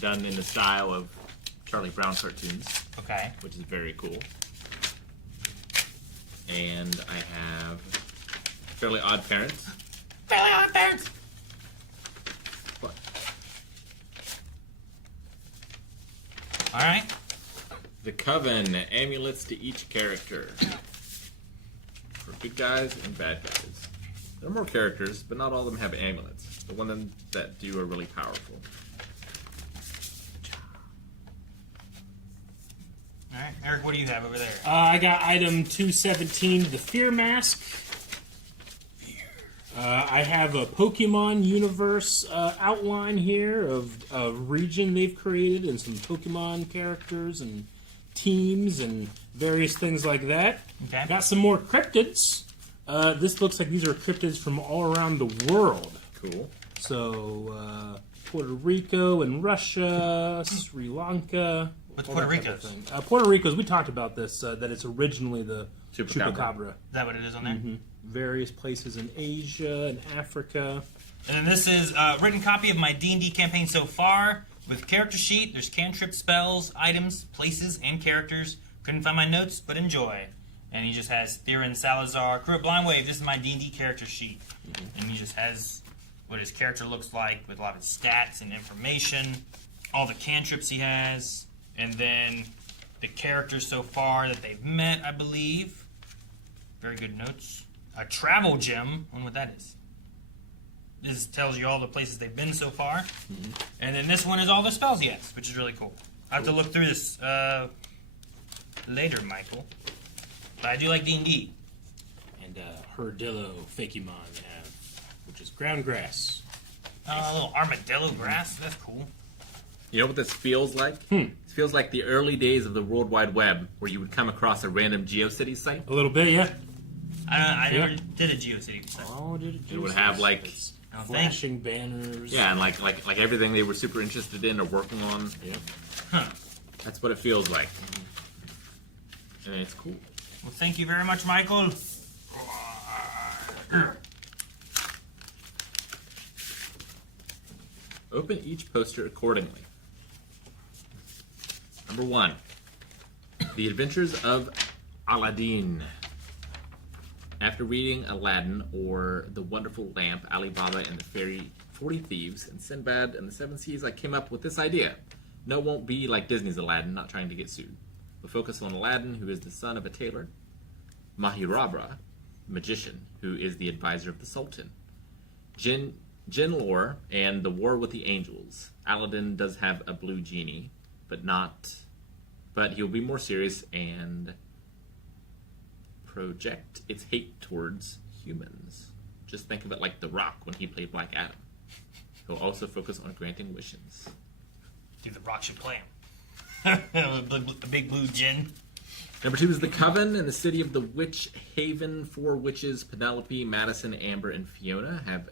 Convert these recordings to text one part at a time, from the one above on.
done in the style of Charlie Brown cartoons. Okay. Which is very cool. And I have Fairly Odd Parents. Fairly Odd Parents! What? Alright. The Coven, amulets to each character. For good guys and bad guys. There are more characters, but not all of them have amulets. The ones that do are really powerful. Alright, Eric, what do you have over there? I got item 217, the Fear Mask. I have a Pokemon universe outline here of a region they've created and some Pokemon characters and teams and various things like that. Okay. Got some more cryptids. This looks like these are cryptids from all around the world. Cool. So, Puerto Rico and Russia, Sri Lanka. What's Puerto Rico's? Puerto Rico's, we talked about this, that it's originally the Chupacabra. Is that what it is on there? Mm-hmm. Various places in Asia and Africa. And then this is a written copy of my D&D campaign so far with character sheet. There's cantrip spells, items, places, and characters. Couldn't find my notes, but enjoy. And he just has Theron Salazar, Crew of Blind Wave. This is my D&D character sheet. Mm-hmm. And he just has what his character looks like with a lot of his stats and information, all the cantrips he has, and then the characters so far that they've met, I believe. Very good notes. A travel gem. I wonder what that is. This tells you all the places they've been so far. Mm-hmm. And then this one is all the spells he has, which is really cool. I have to look through this later, Michael. But I do like D&D. And Herdillo Fakemon they have, which is ground grass. A little armadillo grass. That's cool. You know what this feels like? It feels like the early days of the World Wide Web, where you would come across a random GeoCities site. A little bit, yeah. I never did a GeoCities site. Oh, did it would have like flashing banners. Yeah, and like everything they were super interested in or working on. Yeah. Huh. That's what it feels like. And it's cool. Well, thank you very much, Michael. Open each poster accordingly. Number 1. The Adventures of Aladdin. After reading Aladdin or The Wonderful Lamp, Ali Baba and the 40 Thieves, and Sinbad and the Seven Seas, I came up with this idea. No, it won't be like Disney's Aladdin, not trying to get sued. We'll focus on Aladdin, who is the son of a tailor, Mahirabra, magician, who is the advisor of the Sultan, Jinn lore, and the war with the angels. Aladdin does have a blue genie, but he'll be more serious and project its hate towards humans. Just think of it like The Rock when he played Black Adam. He'll also focus on granting wishes. Dude, The Rock should play him. A big blue djinn. Number 2 is The Coven. In the city of the Witch Haven, 4 witches, Penelope, Madison, Amber, and Fiona, have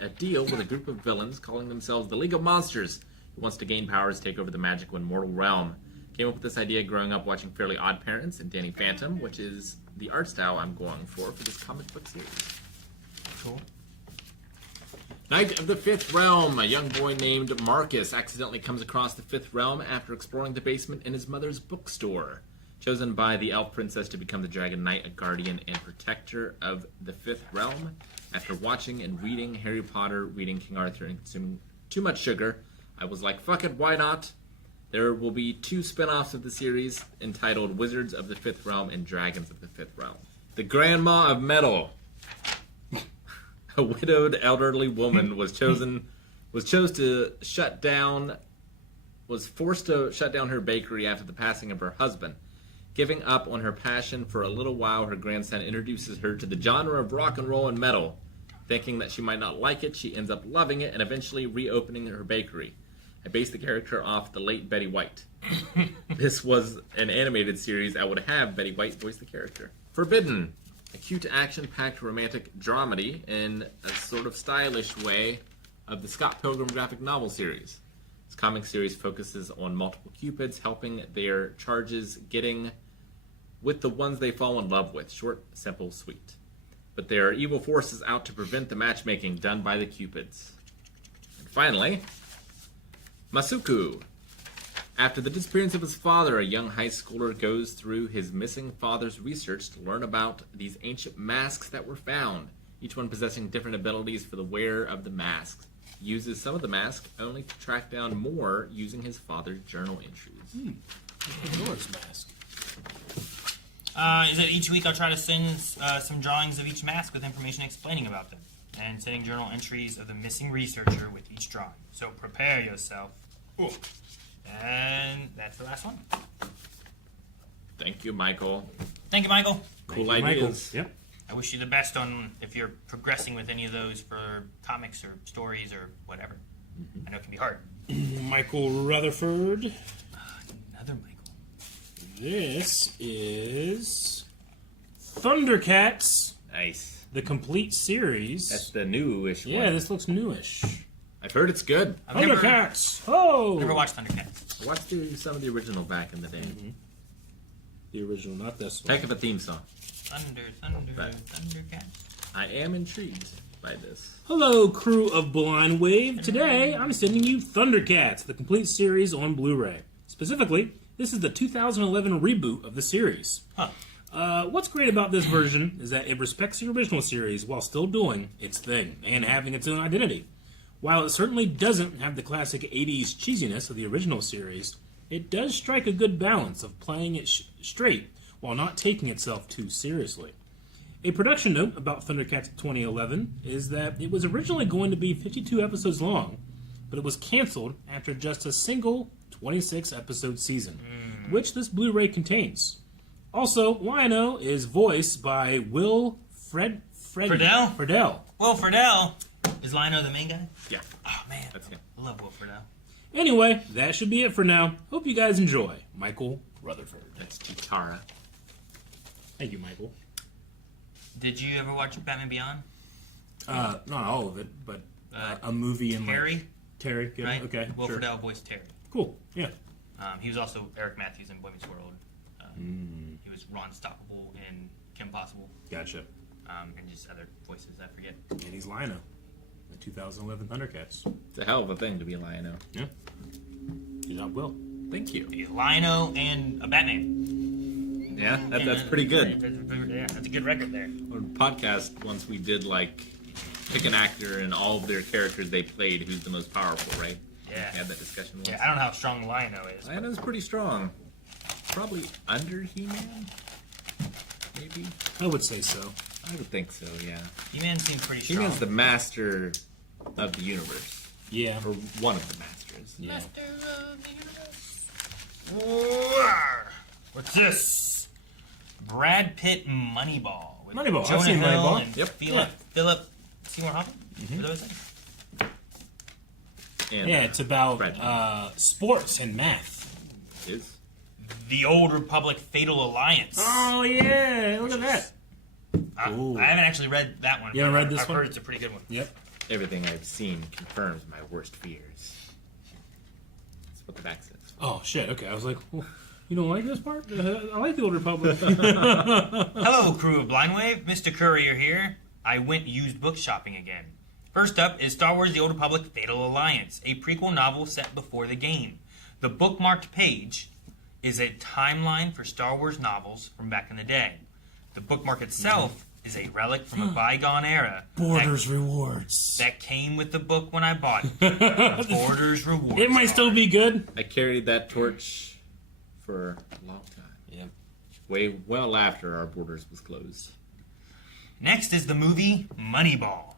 a deal with a group of villains calling themselves the League of Monsters, who wants to gain powers, take over the magical and mortal realm. Came up with this idea growing up watching Fairly Odd Parents and Danny Phantom, which is the art style I'm going for this comic book series. Cool. Knight of the Fifth Realm. A young boy named Marcus accidentally comes across the Fifth Realm after exploring the basement in his mother's bookstore. Chosen by the Elf Princess to become the Dragon Knight, a guardian and protector of the Fifth Realm. After watching and reading Harry Potter, reading King Arthur, and consuming too much sugar, I was like, fuck it, why not? There will be 2 spin-offs of the series entitled Wizards of the Fifth Realm and Dragons of the Fifth Realm. The Grandma of Metal. A widowed elderly woman was forced to shut down her bakery after the passing of her husband. Giving up on her passion for a little while, her grandson introduces her to the genre of rock and roll and metal. Thinking that she might not like it, she ends up loving it and eventually reopening her bakery. I based the character off the late Betty White. This was an animated series. I would have Betty White voice the character. Forbidden. A cute, action-packed romantic dramedy in a sort of stylish way of the Scott Pilgrim graphic novel series. This comic series focuses on multiple cupids helping their charges getting with the ones they fall in love with. Short, simple, sweet. But there are evil forces out to prevent the matchmaking done by the cupids. And finally, Masuku. After the disappearance of his father, a young high schooler goes through his missing father's research to learn about these ancient masks that were found, each one possessing different abilities for the wearer of the masks. He uses some of the masks only to track down more using his father's journal entries. Pandora's mask. Is that each week I'll try to send some drawings of each mask with information explaining about them, and sending journal entries of the missing researcher with each drawing. So prepare yourself. Ooh. And that's the last one. Thank you, Michael. Thank you, Michael. Cool Thank you, ideas. Michael. Yep. I wish you the best on if you're progressing with any of those for comics or stories or whatever. I know it can be hard. Michael Rutherford. Another Michael. This is Thundercats, Nice. the complete series. That's the newish one. Yeah, this looks newish. I've heard it's good. I've never Thundercats! Oh! watched Thundercats. I watched some of the original back in the day. The original, not this one. Heck of a theme song. Right. Thundercats. I am intrigued by this. Hello, crew of Blind Wave. Today, I'm sending you Thundercats, the complete series on Blu-ray. Specifically, this is the 2011 reboot of the series. Huh. What's great about this version is that it respects the original series while still doing its thing and having its own identity. While it certainly doesn't have the classic 80s cheesiness of the original series, it does strike a good balance of playing it straight while not taking itself too seriously. A production note about Thundercats 2011 is that it was originally going to be 52 episodes long, but it was canceled after just a single 26-episode season, which this Blu-ray contains. Also, Lionel is voiced by Will Friedle. Friedle? Will Friedle. Is Lionel the main guy? Yeah. Oh, man. That's him. I love Will Friedle. Anyway, that should be it for now. Hope you guys enjoy. Michael Rutherford. That's Chitara. Thank you, Michael. Did you ever watch Batman Beyond? Not all of it, but a movie in Terry, Terry, good. right? Okay, Will sure. Friedle voiced Terry. Cool, yeah. He was also Eric Matthews in Boy Meets World. He was Ron Stoppable in Kim Possible, Gotcha. and just other voices I forget. And he's Lino, the 2011 Thundercats. It's a hell of a thing to be Lionel. Yeah. Good job, Will. Thank you. Lino and a Batman. Yeah, that's pretty good. Yeah, that's a good record there. On podcast, once we did like pick an actor and all of their characters they played, who's the most powerful, right? Yeah. We had that discussion once. Yeah, I don't know how strong Lino is. Lionel's pretty strong. Probably under He-Man, maybe. I would say so. I would think so. Yeah. He-Man seems pretty strong. He-Man's the master of the universe, Yeah. or one of the masters. Yeah. Master of the universe. Roar! What's this? Brad Pitt Moneyball. With Moneyball. I've Jonah seen Hill Moneyball. and Yep. Philip Seymour Hoffman? What did I say? And Yeah, it's about Brad sports and math. is The Old Republic Fatal Alliance. Oh, yeah. Look at that. Ooh. I haven't actually read that one. You haven't but read this I've one? heard it's a pretty good one. Yep. everything I've seen confirms my worst fears. That's what the back says. Oh, shit. Okay. I was like, well, you don't like this part? I like the Old Republic. Hello, crew of Blindwave. Mr. Courier here. I went used book shopping again. First up is Star Wars The Old Republic Fatal Alliance, a prequel novel set before the game. The bookmarked page is a timeline for Star Wars novels from back in the day. The bookmark itself is a relic from a bygone era. Borders rewards. That came with the book when I bought it. Borders rewards. It might still be good. I carried that torch for a long time. Yep. Way well after our borders was closed. Next is the movie Moneyball.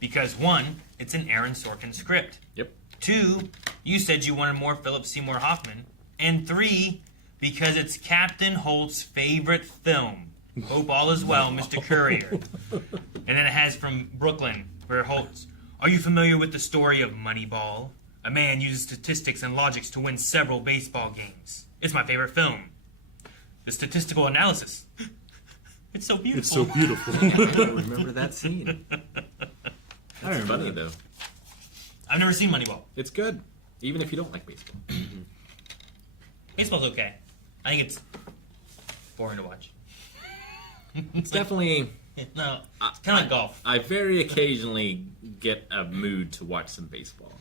Because one, it's an Aaron Sorkin script. Yep. Two, you said you wanted more Philip Seymour Hoffman. And three, because it's Captain Holt's favorite film. Hope all is well, Mr. Courier. And then it has from Brooklyn, where Holt's, are you familiar with the story of Moneyball? A man uses statistics and logics to win several baseball games. It's my favorite film. The statistical analysis. It's so beautiful. It's so beautiful. I remember that scene. That's remember funny, that. though. I've never seen Moneyball. It's good, even if you don't like baseball. Baseball's okay. I think it's boring to watch. It's definitely... No, it's kind of like golf. I very occasionally get a mood to watch some baseball.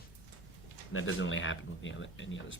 And that doesn't really happen with any other